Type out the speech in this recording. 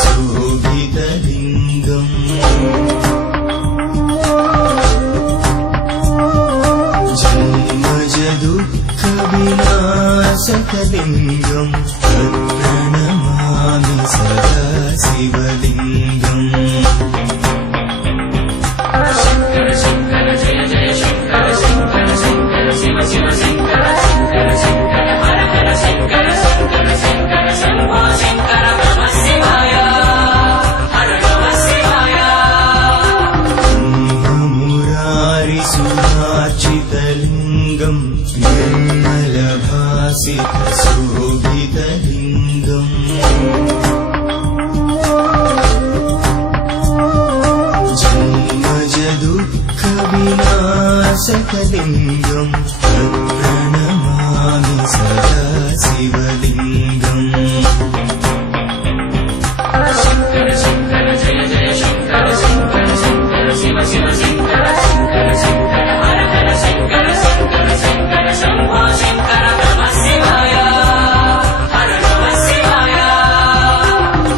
शोभितलिङ्गम् जन्मजदुःखविनाशकलिङ्गम् प्रणमामि सदा शिवलिङ्गम्। शङ्कर शङ्कर जय जय शङ्कर शङ्कर शङ्कर शिव शिव शङ्कर शङ्कर शङ्कर हर हर शङ्कर शङ्कर शङ्कर शम्भो शङ्कर नमः शिवाय हर नमः शिवाय। मुरारिसुरार्चितलिङ्गम् निर्मलभासितशोभितलिङ्गम् जन्मजदुःखविनाशकलिङ्गम् प्रणमामि सदा शिवलिङ्गम्।